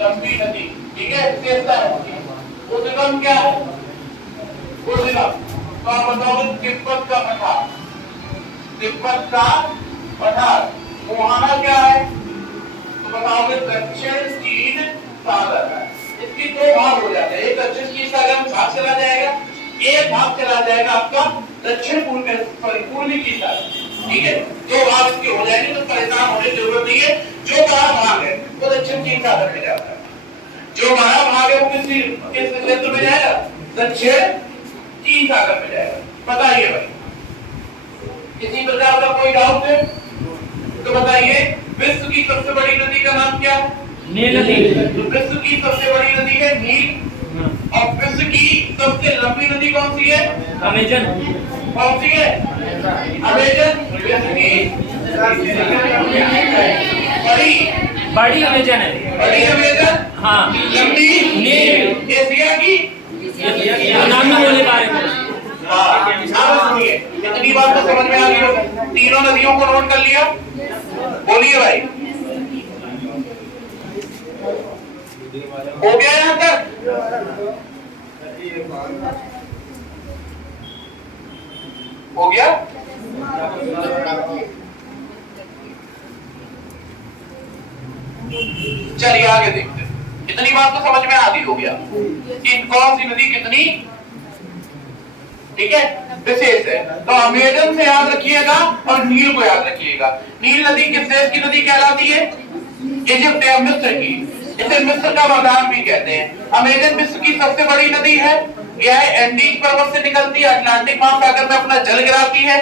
लंबी नदी, ठीक है, विशेषता है। उद्गम क्या है? उद्गम तो आप बताओगे तिब्बत का पठार, तिब्बत का पठार। मुहाना क्या है? तो बताओगे दक्षिण चीन सागर है। इसकी दो भाग हो जाते हैं, एक दक्षिण चीन सागर में भाग चला जाएगा, एक भाग चला जाएगा आपका दक्षिण पूर्वी चीन सागर, ठीक है। दो भाग इसके हो जाएंगे तो परेशान होने की जरूरत नहीं है। जो बड़ा भाग है वो दक्षिण चीन सागर में जाता है, जो बड़ा भाग है वो किस क्षेत्र में जाएगा? दक्षिण चीन सागर में जाएगा। बताइए भाई, किसी प्रकार का कोई डाउट है तो बताइए। विश्व की सबसे बड़ी नदी का नाम क्या है? नील नदी। तो विश्व की सबसे बड़ी नदी है नील। और विश्व की सबसे लंबी नदी कौन सी है? अमेजन। कौन सी है? अमेजन। विश्व की बड़ी अमेजन है। बड़ी अमेजन। हाँ। लंबी नील। एशिया की नाम ना बोले पा रहे। सुनिए, इतनी बात तो समझ में आ गई। तीनों नदियों को नोट कर लिया? बोलिए भाई, हो गया यहाँ तक? हो गया? चलिए आगे देखते हैं। इतनी बात तो समझ में आ गई हो गया कि कौन सी नदी कितनी, ठीक है, विशेष है। तो अमेजन से याद रखिएगा और नील को याद रखिएगा। नील नदी किस देश की नदी कहलाती है? इजिप्ट या मिस्र की। इसे मिस्र का वरदान भी कहते हैं। अमेजन विश्व की सबसे बड़ी नदी है। यह एंडीज पर्वत से निकलती है, अटलांटिक महासागर में अपना जल गिराती है।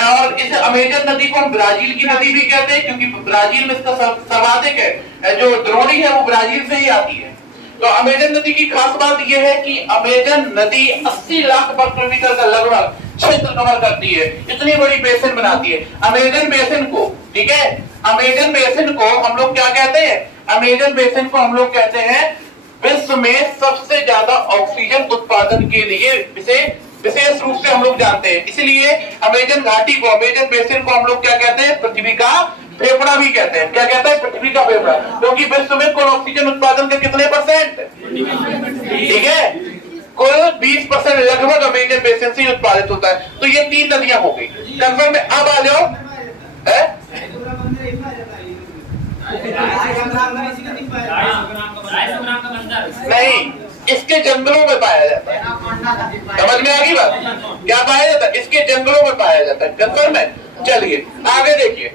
और इस अमेजन नदी को हम ब्राजील की नदी भी कहते हैं, क्योंकि ब्राजील में इसका सर्वाधिक है जो द्रोणी है वो ब्राजील से ही आती है। तो अमेजन नदी की खास बात यह है कि अमेजन नदी 80 लाख वर्ग किलोमीटर का लगभग क्षेत्र कवर करती है। इतनी बड़ी बेसिन बनाती है अमेजन बेसिन को, ठीक है। अमेजन बेसिन को हम लोग क्या कहते हैं? अमेजन बेसिन को हम लोग कहते हैं विश्व में सबसे ज्यादा ऑक्सीजन उत्पादन के लिए विशेष रूप से हम लोग जानते हैं। इसलिए अमेजन घाटी को, अमेजन बेसिन को हम लोग क्या कहते हैं? पृथ्वी का फेफड़ा भी कहते हैं। क्या कहते हैं? पृथ्वी का फेफड़ा। क्योंकि विश्व में कुल ऑक्सीजन उत्पादन के कितने %? ठीक है, कुल 20% लगभग अमेजन बेसिन से उत्पादित होता है। तो ये तीन नदियां हो गई कंफर्म में। अब आ जाओ, नहीं, इसके जंगलों में पाया जाता है। समझ में आ गई बात? क्या पाया जाता है? इसके जंगलों में पाया जाता है। कंफर्म है? चलिए आगे देखिए।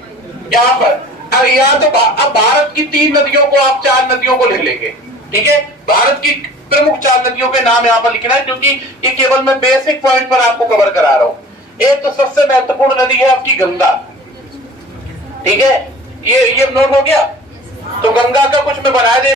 यहाँ पर अब यहाँ तो अब भारत की 3 नदियों को आप 4 नदियों को लिख लेंगे, ठीक है। भारत की प्रमुख 4 नदियों के नाम यहाँ पर लिखना है, क्योंकि ये केवल मैं बेसिक पॉइंट पर आपको कवर करा रहा हूँ। एक तो सबसे महत्वपूर्ण नदी है आपकी गंगा, ठीक है। ये नोट हो गया। तो गंगा का कुछ मैं बना दे